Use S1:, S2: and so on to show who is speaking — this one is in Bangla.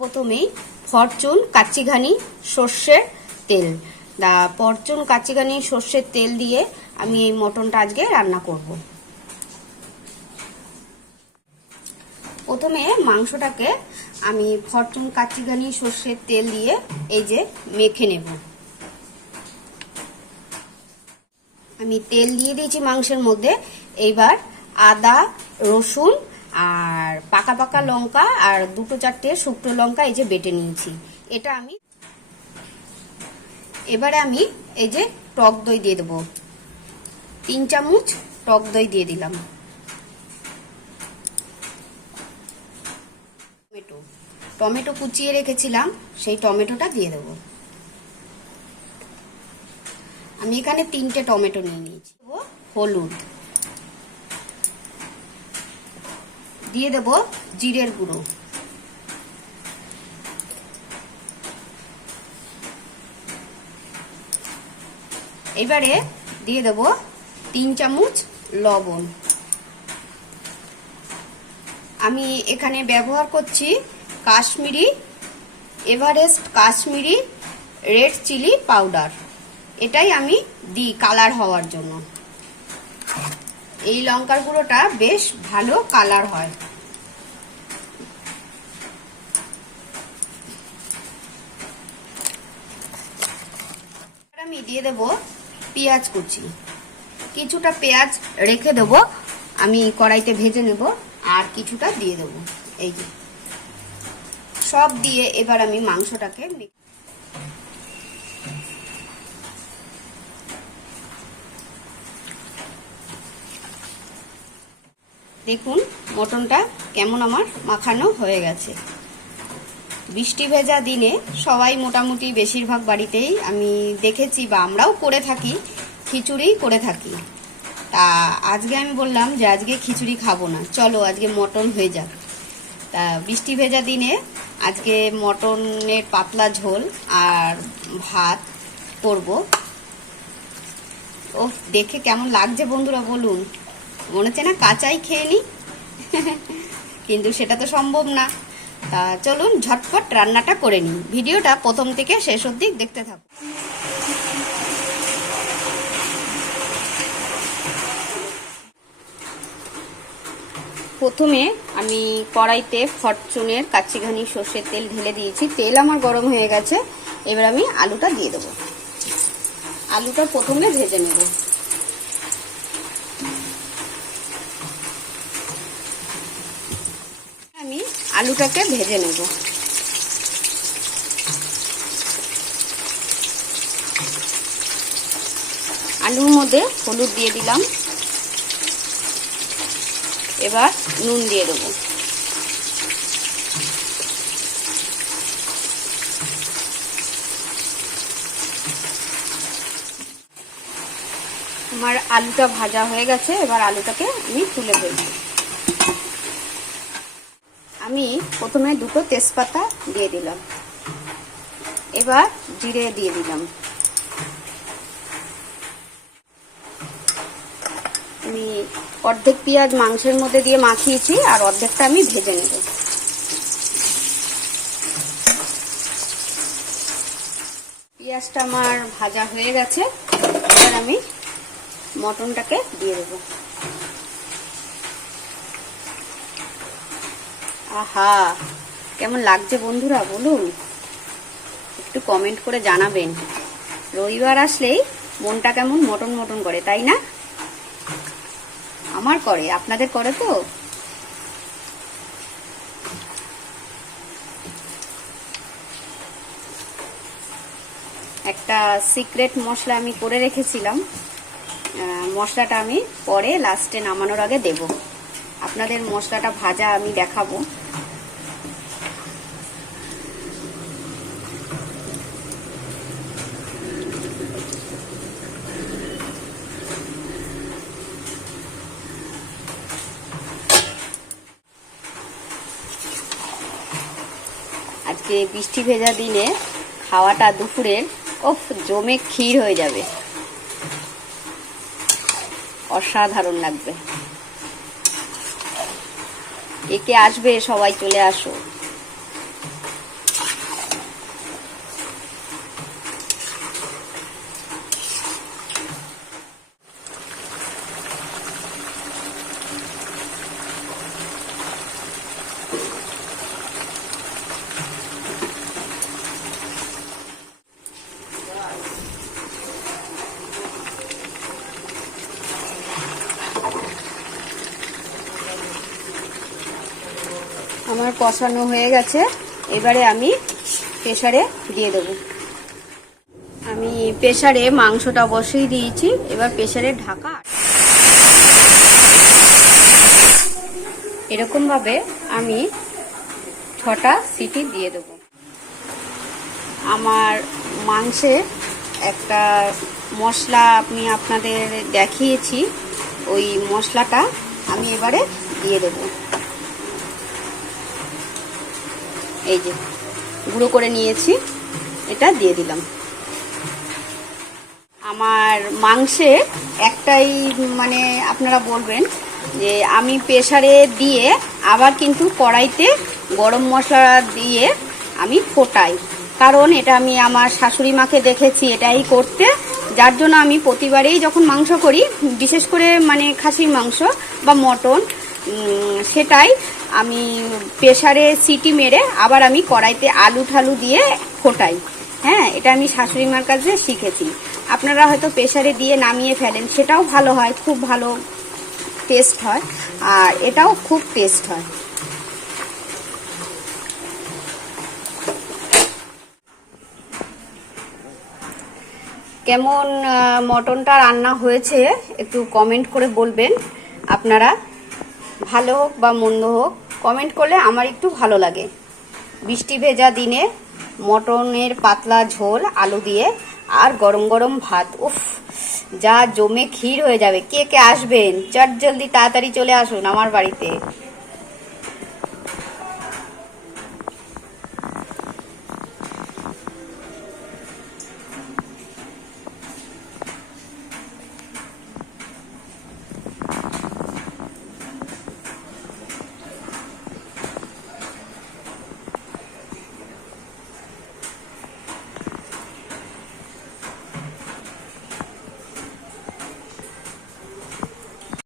S1: প্রথমেই ফরচুন, কাচ্চিঘানি, সর্ষের তেল। ফরচুন, কাচ্চিঘানি, সর্ষের তেল দিয়ে আমি এই মটনটা আজকে রান্না করব। প্রথমে মাংসটাকে আমি ফরচুন, কাচ্চিঘানি, সর্ষের তেল দিয়ে এই যে মেখে নেব। আমি তেল দিয়ে দিয়েছি মাংসের মধ্যে। এইবার আদা, রসুন আর পাকা পাকা লঙ্কা আর দুটো চারটে শুকনো লঙ্কা এই যে বেটে নিয়েছি। এটা আমি এবারে আমি এই যে টক দই দিয়ে দেবো। তিন চামচ টক দই দিয়ে দিলাম। টমেটো। টমেটো কুচিয়ে রেখেছিলাম, সেই টমেটোটা দিয়ে দেবো। আমি এখানে তিনটে টমেটো নিয়ে নিয়েছি। হলুদ। দিয়ে দেব জিরের গুঁড়ো। এবারে দিয়ে দেব তিন চামচ লবণ। আমি এখানে ব্যবহার করছি Kashmiri Everest Kashmiri red chilli powder. এটাই আমি দিই কালার হওয়ার জন্য। এই লঙ্কার গুঁড়োটা বেশ ভালো কালার হয়। আমি দিয়ে দেব পেঁয়াজ কুচি। কিছুটা পেঁয়াজ রেখে দেব। আমি কড়াইতে ভেজে নেব আর কিছুটা দিয়ে দেব। এই সব দিয়ে এবার আমি মাংসটাকে দেখুন মটনটা কেমন আমার মাখানো হয়ে গেছে। বৃষ্টি ভেজা দিনে সবাই মোটামুটি বেশিরভাগ বাড়িতেই আমি দেখেছি বা আমরাও করে থাকি, খিচুড়ি করে থাকি। তা আজকে আমি বললাম যে আজকে খিচুড়ি খাব না, চলো আজকে মটন হয়ে যাক। তা বৃষ্টি ভেজা দিনে আজকে মটনের পাতলা ঝোল আর ভাত করব। ও দেখে কেমন লাগছে বন্ধুরা, বলুন। মনে হচ্ছে না কাঁচাই খেয়ে নি। কিন্তু সেটা তো সম্ভব না। তা চলুন ঝটপট রান্নাটা করে নিই। ভিডিওটা প্রথম থেকে শেষ অবধি দেখতে থাকুন। প্রথমে আমি কড়াইতে ফরচুনের কাচ্চিঘানি সর্ষের তেল ঢেলে দিয়েছি। তেল আমার গরম হয়ে গেছে। এবার আমি আলুটা দিয়ে দেবো। আলুটা প্রথমে ভেজে নেব আমি আলুটাকে ভেজে নেব। আলুর মধ্যে হলুদ দিয়ে দিলাম। এবার নুন দিয়ে দেবো। আমার আলুটা ভাজা হয়ে গেছে, এবার আলুটাকে আমি তুলে ফেলব আমি প্রথমে দুটো তেজপাতা দিয়ে দিলাম। এবার জিরে দিয়ে দিলাম। আমি অর্ধেক পেঁয়াজ মাংসের মধ্যে দিয়ে মাখিয়েছি আর অর্ধেকটা আমি ভেজে নেব। পেঁয়াজটা আমার ভাজা হয়ে গেছে। এবার আমি মটনটাকে দিয়ে দেবো। আহা, কেমন লাগছে বন্ধুরা, বলুন। একটু কমেন্ট করে জানাবেন। রবিবার আসলেই মনটা কেমন মটন মটন করে, তাই না? আমার করে, আপনাদের করে তো? একটা সিক্রেট মশলা আমি করে রেখেছিলাম। মশলাটা আমি পরে লাস্টে নামানোর আগে দেব। আপনাদের মশলাটা ভাজা আমি দেখাবো। আজকে বৃষ্টি ভেজা দিনে খাওয়াটা দুপুরের, ওফ, জমে ক্ষীর হয়ে যাবে। অসাধারণ লাগবে। একে আসবে সবাই চলে আসো কষানো হয়ে গেছে। এবারে আমি প্রেসারে দিয়ে দেবো। আমি প্রেসারে মাংসটা বসিয়ে দিয়েছি। এবার প্রেসারে ঢাকা এরকমভাবে আমি ছটা সিটি দিয়ে দেবো। আমার মাংসে একটা মশলা আমি আপনাদের দেখিয়েছি। ওই মশলাটা আমি এবারে দিয়ে দেব। এই যে, গুঁড়ো করে নিয়েছি, এটা দিয়ে দিলাম। আমার মাংসে একটাই মানে আপনারা বলবেন যে আমি প্রেসারে দিয়ে আবার কিন্তু কড়াইতে গরম মশলা দিয়ে আমি ফোটাই। কারণ এটা আমি আমার শাশুড়ি মাকে দেখেছি, এটাই করতে। যার জন্য আমি প্রতিবারেই যখন মাংস করি, বিশেষ করে মানে খাসির মাংস বা মটন সেটাই আমি প্রেশারে সিটি মেরে আবার আমি কড়াইতে আলু ঠালু দিয়ে ফোটাই। হ্যাঁ এটা আমি শাশুড়ি মার কাছে শিখেছি। আপনারা হয়তো প্রেশারে দিয়ে নামিয়ে ফেলেন, সেটাও ভালো হয়, খুব ভালো টেস্ট হয়, আর এটাও খুব টেস্ট হয়। কেমন মটনটা রান্না হয়েছে একটু কমেন্ট করে বলবেন আপনারা। ভালো হোক বা মন্দ হোক কমেন্ট করলে আমার একটু ভালো লাগে। বৃষ্টি ভেজা দিনে মটনের পাতলা ঝোল, আলু দিয়ে, আর গরম গরম ভাত। উফ, যা জমে ক্ষীর হয়ে যাবে। কে কে আসবেন? চট জলদি তাড়াতাড়ি চলে আসুন আমার বাড়িতে।